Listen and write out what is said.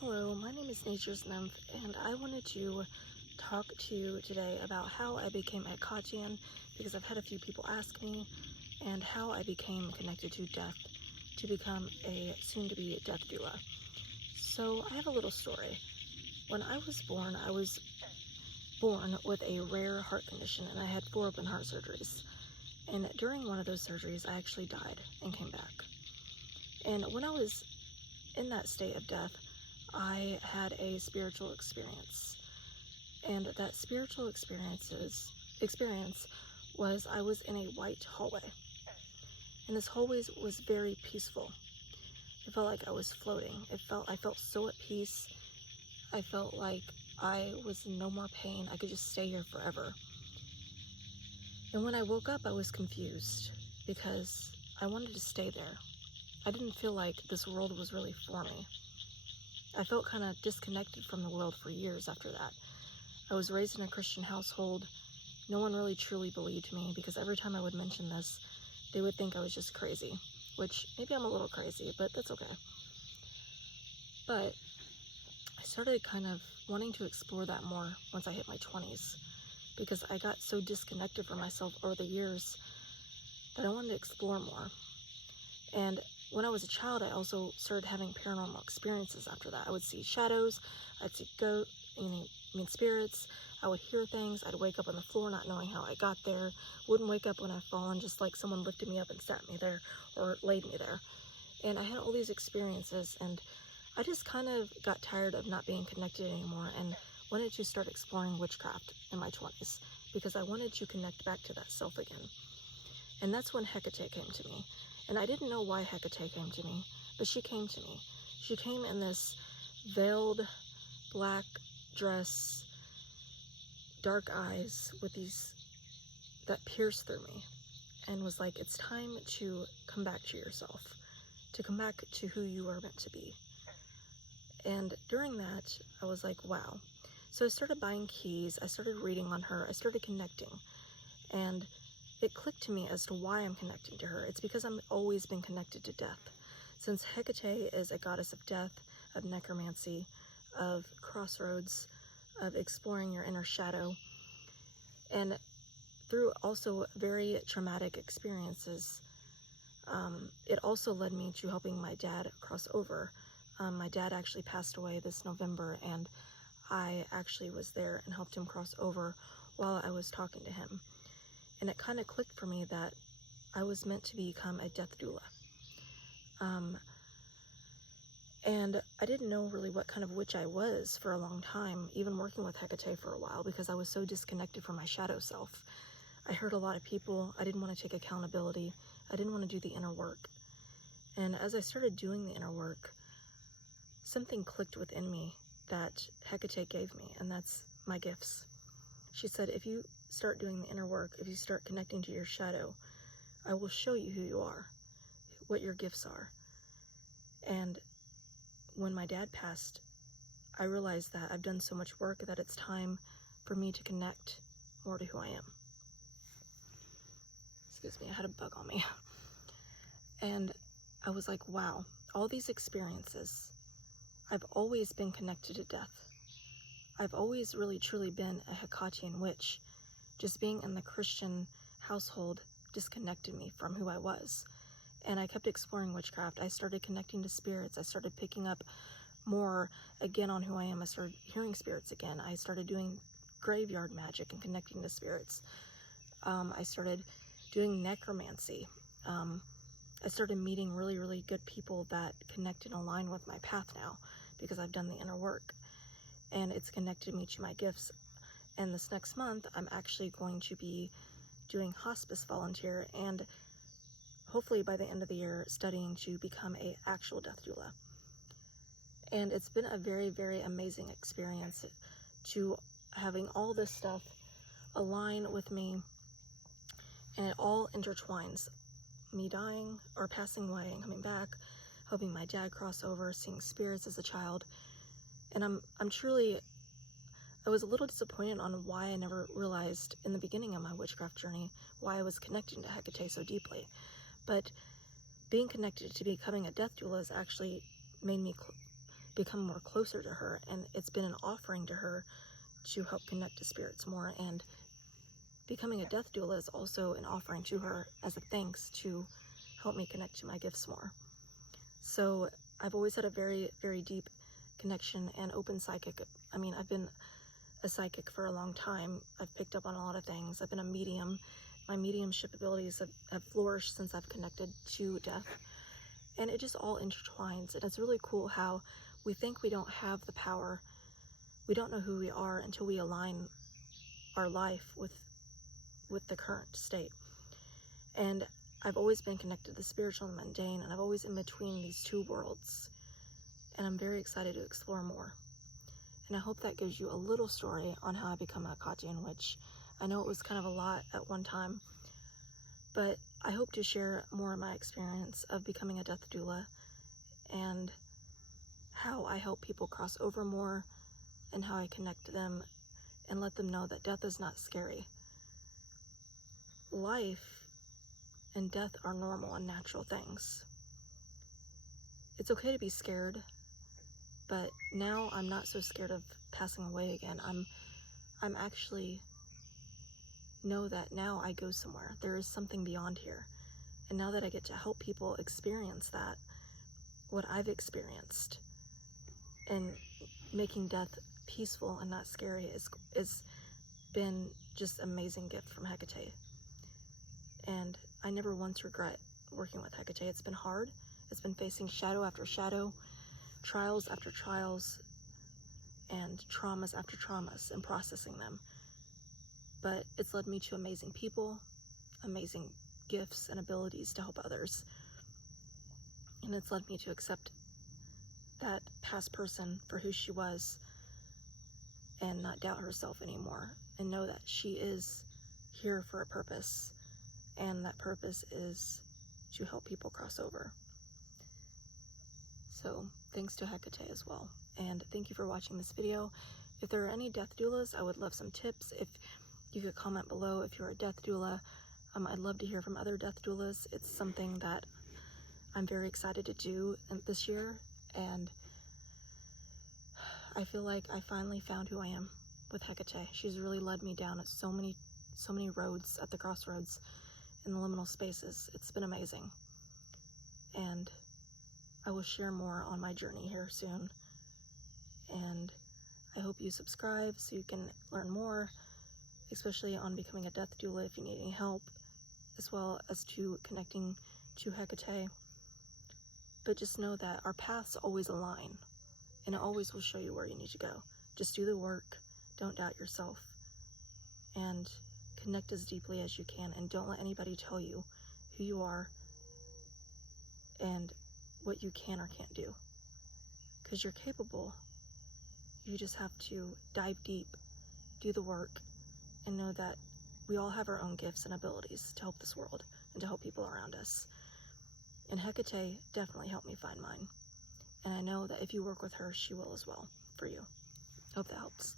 Hello, my name is Nature's Nymph, and I wanted to talk to you today about how I became a Hecatean, because I've had a few people ask me, and how I became connected to death to become a soon-to-be death doula. So I have a little story. When I was born with a rare heart condition, and I had 4 open heart surgeries. And during one of those surgeries, I actually died and came back. And when I was in that state of death, I had a spiritual experience. And that spiritual experience was I was in a white hallway. And this hallway was very peaceful. It felt like I was floating. I felt so at peace. I felt like I was in no more pain. I could just stay here forever. And when I woke up, I was confused because I wanted to stay there. I didn't feel like this world was really for me. I felt kind of disconnected from the world for years after that. I was raised in a Christian household. No one really truly believed me because every time I would mention this, they would think I was just crazy, which maybe I'm a little crazy, but that's okay. But I started kind of wanting to explore that more once I hit my 20s because I got so disconnected from myself over the years that I wanted to explore more. And when I was a child, I also started having paranormal experiences after that. I would see shadows, I'd see spirits, I would hear things, I'd wake up on the floor not knowing how I got there, wouldn't wake up when I'd fallen, just like someone lifted me up and sat me there or laid me there. And I had all these experiences, and I just kind of got tired of not being connected anymore and wanted to start exploring witchcraft in my 20s because I wanted to connect back to that self again. And that's when Hecate came to me. And I didn't know why Hecate came to me, but she came to me. She came in this veiled black dress, dark eyes with these that pierced through me, and was like, it's time to come back to yourself, to come back to who you are meant to be. And during that, I was like, wow. So I started buying keys, I started reading on her, I started connecting, and it clicked to me as to why I'm connecting to her. It's because I've always been connected to death. Since Hecate is a goddess of death, of necromancy, of crossroads, of exploring your inner shadow, and through also very traumatic experiences, it also led me to helping my dad cross over. My dad actually passed away this November, and I actually was there and helped him cross over while I was talking to him. And it kind of clicked for me that I was meant to become a death doula. And I didn't know really what kind of witch I was for a long time, even working with Hecate for a while, because I was so disconnected from my shadow self. I hurt a lot of people. I didn't want to take accountability. I didn't want to do the inner work. And as I started doing the inner work, something clicked within me that Hecate gave me, and that's my gifts. She said, if you start doing the inner work, if you start connecting to your shadow, I will show you who you are, what your gifts are. And when my dad passed, I realized that I've done so much work that it's time for me to connect more to who I am. Excuse me, I had a bug on me. And I was like, wow, all these experiences, I've always been connected to death. I've always really truly been a Hecatean witch. Just being in the Christian household disconnected me from who I was. And I kept exploring witchcraft. I started connecting to spirits. I started picking up more again on who I am. I started hearing spirits again. I started doing graveyard magic and connecting to spirits. I started doing necromancy. I started meeting really, really good people that connect and align with my path now because I've done the inner work. And it's connected me to my gifts. And this next month, I'm actually going to be doing hospice volunteer and hopefully by the end of the year, studying to become an actual death doula. And it's been a very, very amazing experience to having all this stuff align with me, and it all intertwines. Me dying or passing away and coming back, helping my dad cross over, seeing spirits as a child. And I was a little disappointed on why I never realized in the beginning of my witchcraft journey why I was connecting to Hecate so deeply. But being connected to becoming a death doula has actually made me become more closer to her, and it's been an offering to her to help connect to spirits more. And becoming a death doula is also an offering to her as a thanks to help me connect to my gifts more. So I've always had a very, very deep connection and open psychic. I mean, I've been a psychic for a long time. I've picked up on a lot of things. I've been a medium. My mediumship abilities have flourished since I've connected to death. And it just all intertwines. And it's really cool how we think we don't have the power. We don't know who we are until we align our life with the current state. And I've always been connected to the spiritual and mundane, and I'm always in between these two worlds. And I'm very excited to explore more. And I hope that gives you a little story on how I become a Hecate witch. I know it was kind of a lot at one time, but I hope to share more of my experience of becoming a death doula and how I help people cross over more and how I connect them and let them know that death is not scary. Life and death are normal and natural things. It's okay to be scared, but now I'm not so scared of passing away again. I'm actually know that now I go somewhere. There is something beyond here. And now that I get to help people experience that, what I've experienced, and making death peaceful and not scary is been just an amazing gift from Hecate. And I never once regret working with Hecate. It's been hard. It's been facing shadow after shadow, trials after trials, and traumas after traumas, and processing them. But it's led me to amazing people, amazing gifts and abilities to help others. And it's led me to accept that past person for who she was and not doubt herself anymore, and know that she is here for a purpose, and that purpose is to help people cross over. So thanks to Hecate as well. And thank you for watching this video. If there are any death doulas, I would love some tips. If you could comment below if you're a death doula. I'd love to hear from other death doulas. It's something that I'm very excited to do this year, and I feel like I finally found who I am with Hecate. She's really led me down at so many roads, at the crossroads, in the liminal spaces. It's been amazing, and I will share more on my journey here soon. And I hope you subscribe so you can learn more, especially on becoming a death doula if you need any help, as well as to connecting to Hecate. But just know that our paths always align, and it always will show you where you need to go. Just do the work, don't doubt yourself, and connect as deeply as you can, and don't let anybody tell you who you are and what you can or can't do, because you're capable. You just have to dive deep, do the work, and know that we all have our own gifts and abilities to help this world and to help people around us. And Hecate definitely helped me find mine. And I know that if you work with her, she will as well for you. Hope that helps.